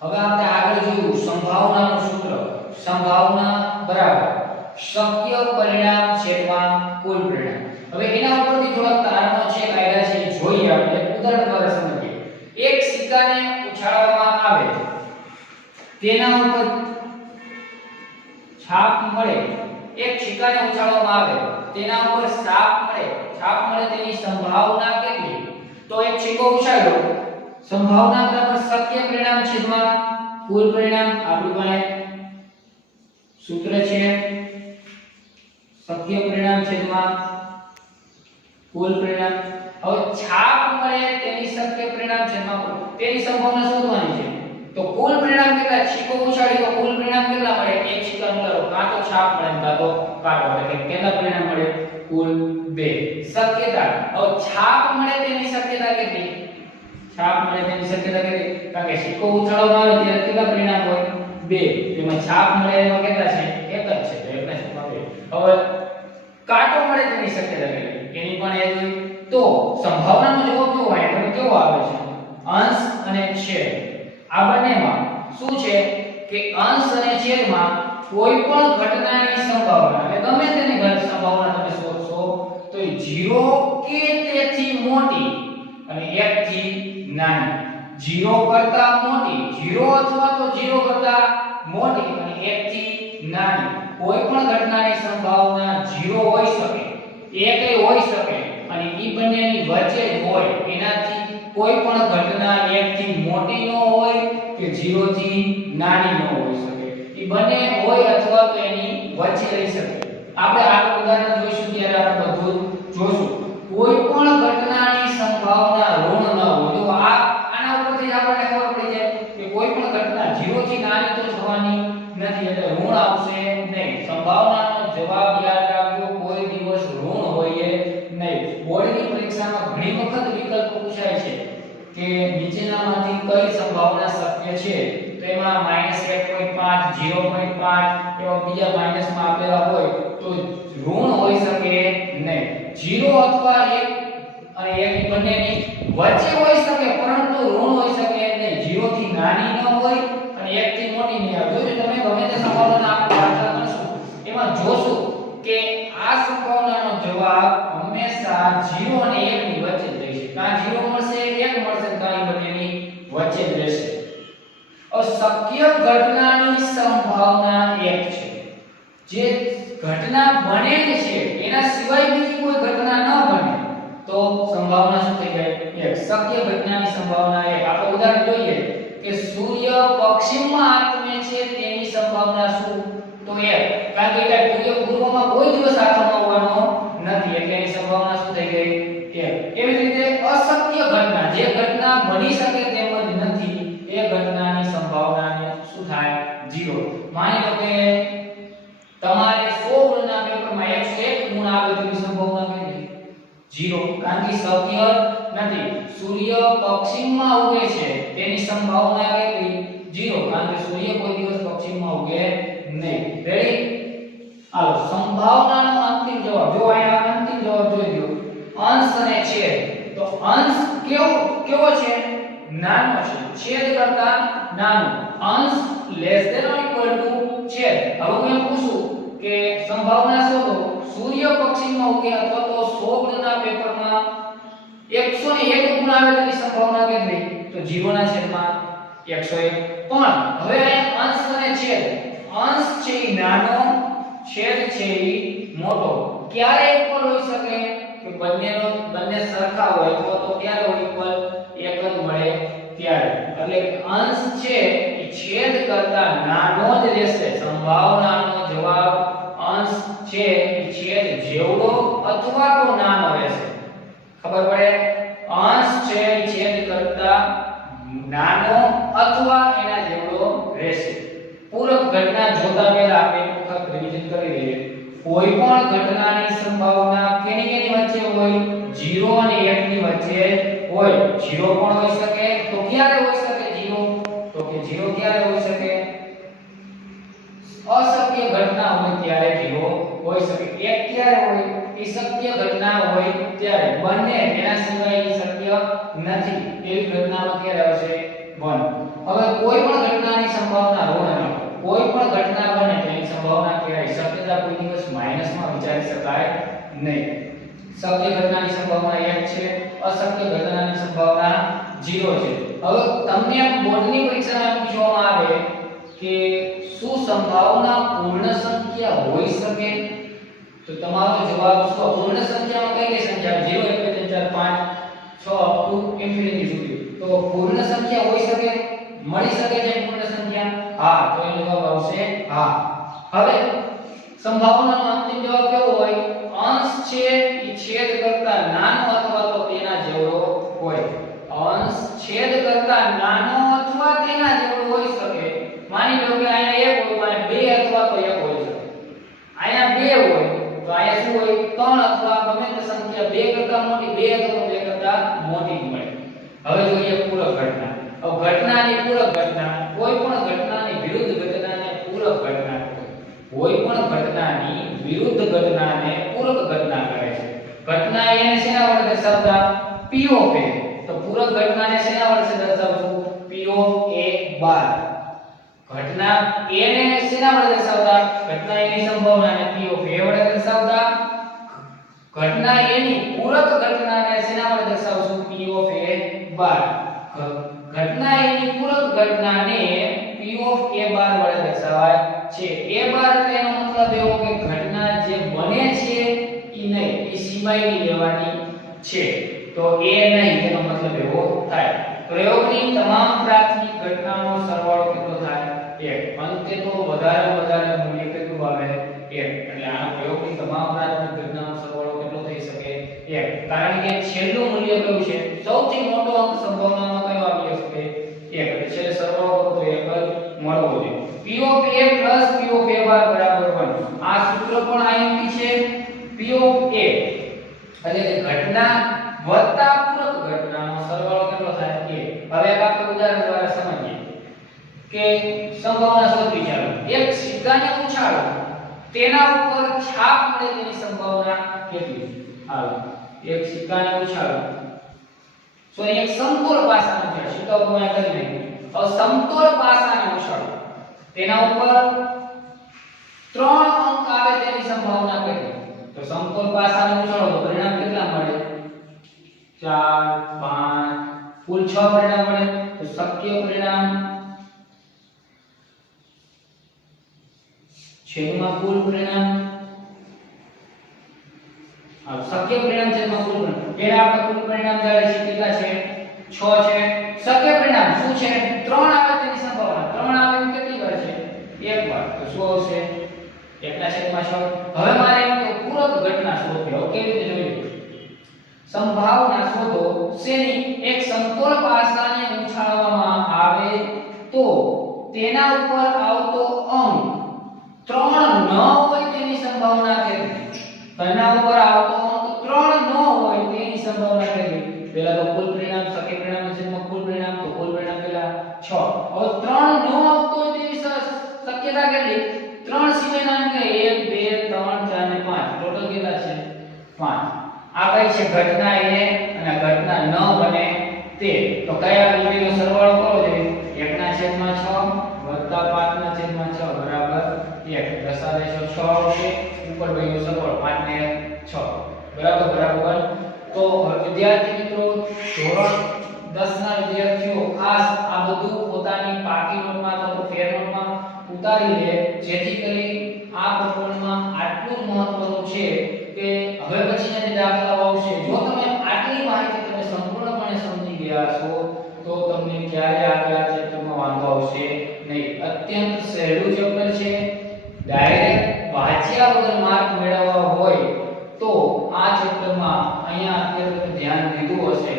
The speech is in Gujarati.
હવે આપણે આગળ જોયું સંભાવનાનું સૂત્ર સંભાવના બરાબર શક્ય પરિણામ છેદમાં કુલ પરિણામ હવે એના ઉપરથી થોડા તારણો છે કાયદા છે જોઈએ આપણે ઉદાહરણ દ્વારા સમજીએ એક સિક્કાને ઉછાળવામાં આવે તેના ઉપર છાપ મળે એક સિક્કાને ઉછાળવામાં આવે તેના ઉપર છાપ મળે તેની સંભાવના કેટલી તો એક સિક્કો ઉછાળ્યો संभावना बराबर शक्य परिणाम छेदમાં કુલ પરિણામ આપણી પાસે સૂત્ર છે શક્ય પરિણામ છેદમાં કુલ પરિણામ હવે છાપ મળે તેની શક્ય પરિણામ છેદમાં કુલ તેની સંભાવના શોધવાની છે તો કુલ પરિણામ કેટલા સિક્કો ઉછાળી તો કુલ પરિણામ કેટલા મળે એક સિક્કા ઉછાળો કાં તો છાપ મળે કાં તો કાંટો મળે કે કેટલા પરિણામ મળે કુલ 2 શક્યતા હવે છાપ મળે તેની શક્યતા કેટલી છાપ મળે તેની શક્યતા કેટલી કારણ કે સિક્કો ઉછાળવામાં આવે ત્યારે કેટલા પરિણામ હોય 2 તેમાં છાપ મળે એમાં કેટલા છે એક જ છે તો એકના છેદમાં 2 હવે કાંટો મળે તેની શક્યતા કેટલી એની પણ એ જોઈ તો સંભાવનાનો જવાબ કેવો હોય એટલે કેવો આવે છે અંશ અને છેદ આ બંનેમાં શું છે કે અંશ અને છેદમાં કોઈ પણ ઘટનાની સંભાવના એટલે ગમે તેની સંભાવના તમે શોધશો તો એ 0 કે તેથી મોટી અને 1 થી નાની 0 કરતા મોટી 0 અથવા તો 0 કરતા મોટી અને 1 થી નાની કોઈ પણ ઘટનાની સંભાવના 0 હોઈ શકે 1 હોઈ શકે અને ઈ બંનેની વચ્ચે જ હોય એનાથી કોઈ પણ ઘટના 1 થી મોટી ન હોય કે 0 થી નાની ન હોઈ શકે ઈ બંને હોય અથવા તો એની વચ્ચે રહી શકે આપણે આગળ ઉદાહરણ જોઈશું ત્યારે આપણે બધું જોશું કોઈ પણ ઘટનાની સંભાવના ઋણ ન હોય તો આના ઉપરથી આપણને ખબર પડી જાય કે કોઈ પણ ઘટના 0 થી નાની તો થવાની નથી એટલે ઋણ આવશે નહીં સંભાવનાનો જવાબ યાદ રાખજો કોઈ દિવસ ઋણ હોય નહીં બોર્ડની પરીક્ષામાં ઘણી વખત વિકલ્પ પૂછાય છે કે નીચેનામાંથી કઈ સંભાવના શક્ય છે તો એમાં -1.5 0.5 એવા બીજા માઈનસમાં આપેલા હોય તો ઋણ હોઈ શકે નહીં 0 અથવા 1 અને 1 ની બંનેની વચ્ચે હોઈ શકે પરંતુ ઋણ હોઈ શકે નહીં 0 થી નાની ન હોય અને 1 થી મોટી નહીં આવે જો તમે ગમે તે સંભાવના આપણે વાર્તા કરશું એમાં જોશું કે આ સંભાવનાનો જવાબ હંમેશા 0 અને 1 ની વચ્ચે જ રહેશે કાં 0 મળશે 1 મળશે કાં બંનેની વચ્ચે જ રહેશે શક્ય ઘટનાની સંભાવના 1 છે જે ઘટના બને છે એના સિવાય બીજી કોઈ ઘટના ન બને તો સંભાવના શું થઈ જાય 1 શક્ય ઘટનાની સંભાવના 1 આપણે ઉદાહરણ જોઈએ કે સૂર્ય પશ્ચિમમાં આથમે છે તેની સંભાવના શું તો 1 કારણ કે સૂર્ય પૂર્વમાં કોઈ દિવસ આથમવાનો નથી એટલે એની સંભાવના શું થઈ ગઈ 1 એવી રીતે અશક્ય ઘટના જે ઘટના બની શકે તેમ જ નથી એ ઘટનાની સંભાવના શું થાય 0 માની લો કે તમારે 100 ગુણના પેપરમાં 101 ગુણ આવે તેની સંભાવના કેટલી 0 કારણ કે શક્ય નથી સૂર્ય પશ્ચિમમાં ઉગે છે તેની સંભાવના કેટલી 0 કારણ કે સૂર્ય કોઈ દિવસ પશ્ચિમમાં ઉગે નહીં રેડી હાલો સંભાવનાનો અંતિમ જવાબ જો અહીંયા અંતિમ જવાબ જોઈ લો અંશ અને છેદ તો અંશ કેવો છે નાનો છે છેદ કરતા નાનો અંશ less than or equal to છેદ હવે હું પૂછું કે સંભાવના શોધો સૂર્ય પશ્ચિમમાં ઉગે અથવા તો 100 ગુણના પેપરમાં 101 ગુણ આવે તેની સંભાવના કેટલી તો 0 ના છેદમાં 101 પણ હવે અહીંયા અંશ અને છેદ અંશ છે ઈ નાનો છેદ છે ઈ મોટો ક્યારે ઇક્વલ હોઈ શકે કે બંને સરખા હોય અથવા તો ક્યારે હોય ઇક્વલ એક જ મળે ત્યારે એટલે અંશ છે એ છેદ કરતા નાનો જ રહેશે સંભાવનાનો જવાબ અંશ છે એ છેદ જેવડો અથવા તો નાનો રહેશે ખબર પડે અંશ છે એ છેદ કરતા નાનો અથવા એના જેવડો રહેશે પૂરક ઘટના જોતા પહેલા આપણે એક વખત રિવિઝન કરી લઈએ કોઈ પણ ઘટનાની સંભાવના કેની વચ્ચે હોય 0 અને 1 ની વચ્ચે હોય 0 પણ હોઈ શકે તો ક્યારે હોઈ શકે 0 તો કે 0 ક્યારે હોઈ શકે અશક્ય ઘટના હોય ત્યારે 0 હોઈ શકે 1 ક્યારે હોય એ શક્ય ઘટના હોય ત્યારે બંને એના સિવાય શક્ય નથી એવી ઘટનામાં ક્યારે આવશે 1. હવે કોઈ પણ ઘટનાની સંભાવના ઋણ કોઈ પણ ઘટના બને તેની સંભાવના કહેવાય શક્યતા કોઈ દિવસ માઈનસમાં વિચારી શકાય નહીં. શક્ય ઘટનાની સંભાવના 1 છે, અશક્ય ઘટનાની સંભાવના 0 છે. હવે તમને બોર્ડની પરીક્ષામાં પૂછવામાં આવે કે શું સંભાવના પૂર્ણ સંખ્યા હોઈ શકે, તો તમારો જવાબ શું? પૂર્ણ સંખ્યામાં કઈ કઈ સંખ્યા? 0 1 2 3 4 5 6 અપ ટુ ઇન્ફિનિટી સુધી. તો પૂર્ણ સંખ્યા હોઈ શકે, મળી શકે છે પૂર્ણ સંખ્યા? હા, તો એનો જવાબ આવશે હા. હવે સંભાવનાનો અંતિમ જવાબ કેવો હોય? અંશ છે એ છેદ કરતા નાનો અથવા તો તેના જેવડો હોય. અંશ છેદ કરતા નાનો અથવા તેના જેવડો હોઈ શકે. માની લો કે અહીંયા 1 હોય તો અહીંયા 2 અથવા તો 1 હોઈ શકે. અહીંયા 2 હોય તો અહીંયા શું હોય? 3 અથવા ગમે તે સંખ્યા 2 કરતા મોટી, 2 અથવા 2 કરતા મોટી મળે. હવે જોઈએ પૂરક ઘટના. હવે ઘટનાની પૂરક ઘટના કોઈ પણ ઘટનાની વિરુદ્ધ ઘટનાને પૂરક ઘટના કહે. કોઈ પણ ઘટનાની વિરુદ્ધ ઘટનાને પૂરક ઘટના કહે છે. ઘટના એને શેના વડે દર્શાવતા? P of A. તો પૂરક ઘટનાને શેના વડે દર્શાવશું? P of A બાર. ઘટના A ને શેના વડે દર્શાવતા? ઘટના A ની સંભાવનાને P of A વડે દર્શાવતા. ઘટના A ની પૂરક ઘટનાને શેના વડે દર્શાવશું? P of A બાર. ઘટના A ની પૂરક ઘટનાને P of A બાર વડે દર્શાવાય છે. A બાર એટલે એનો મતલબ એવો કે ઘટના જે બને છે ઈ નહીં, ઈ સિવાયની લેવાની છે. તો A નહીં તેનો મતલબ એવો થાય. પ્રયોગની તમામ પ્રાથમિક ઘટનાનો સરવાળો કેટલો થાય? 1. અંતે તો વધારે મૂલ્ય કેટલું આવે? 1. એટલે આનો પ્રયોગની તમામ પ્રાથમિક ઘટનાનો સરવાળો કેટલો થઈ શકે? 1. કારણ કે છેલ્લું મૂલ્ય કયું છે? સૌથી મોટો અંક સંભાવનામાં કયો આવી શકે? 1. એટલે છેલ્લે સરવાળો કરો તો 1 જ મળવો જોઈએ. P of A plus P of A bar બરાબર 1. આ સૂત્ર પણ IMP છે. P of A એટલે કે ઘટના વત્તા પૂરક ઘટનાનો સરવાળો કેટલો થાય? 1. હવે એક આપણે ઉદાહરણ દ્વારા સમજીએ કે સંભાવના શોધવી. ચાલો, એક સિક્કાને ઉછાળો, તેના ઉપર છાપ મળે તેની સંભાવના કેટલી? હાલો, એક સિક્કાને ઉછાળો, એક સમતોલ પાસાને ઉછાળો, સિક્કા ઉપર મેં કરી નાખ્યું. હવે સમતોલ પાસાને ઉછાળો, તેના ઉપર 3 અંક આવે તેની સંભાવના કેટલી? તો સમતોલ પાસાને ઉછાળો તો પરિણામ કેટલા મળે? 4 5 કુલ 6 પરિણામ મળે. તો શક્ય પરિણામ છેદમાં કુલ પરિણામ. આ શક્ય પરિણામ છેદમાં કુલ પરિણામ. પહેલા આપણે કુલ પરિણામ જાણે છે કેટલા છે? 6 છે. શક્ય પરિણામ શું છે? 3 આવે તેની સંભાવના. 3 આવે એમ કેટલી વાર છે? એક વાર. તો શું આવશે? 1/6. હવે મારે એમ કે પૂરક ઘટના શોધવી. હવે કેવી રીતે જોઈએ? સંભાવના શોધો શેની? એક સમતોલ પાસાને ઉછાળવામાં આવે તો તેના ઉપર આવતો અંક 3 ન હોય તેની સંભાવના કેટલી? તેના ઉપર આવતો અંક 3 ન હોય તેની સંભાવના કેટલી? પહેલા તો કુલ પરિણામ, શક્ય પરિણામ છેદમાં કુલ પરિણામ, તો કુલ પરિણામ કેટલા? 6. હવે 3 ન આવતો તેની શક્યતા કેટલી? 3 સિવાયના અંક 1 2 3 4 અને 5. ટોટલ કેટલા છે? 5. આ કઈ છે? ઘટના A અને ઘટના ન બને તે. તો કયા વિધેયનો સરવાળો કરો છે? 1/6 વત્તા 5/6 બરાબર 1. દશાદેશો 6 આવશે. ઉપર બેનો સરવાળો 5 ને 6 બરાબર. તો વિદ્યાર્થી મિત્રો, ધોરણ 10 ના વિદ્યાર્થીઓ ખાસ આ બધું પોતાની પાકી નોટમાં અથવા ફેર નોટમાં ઉતારી લે, જેથી કરી આ પ્રકરણમાં આટલું મહત્વનું છે કે હવે પછીના જે દાખલાઓ આવશે, જો તમે આટલી માહિતી તમે સંપૂર્ણપણે સમજી ગયા છો તો તમને ક્યારે આગળ આ ચેપ્ટરમાં વાંધો આવશે નહીં. અત્યંત સહેલું ચેપ્ટર છે. ડાયરેક્ટ વાંચ્યા વગર માર્ક મેળવવા હોય તો આ ચેપ્ટરમાં અહીંયા અત્યારે તમે ધ્યાન દીધું હશે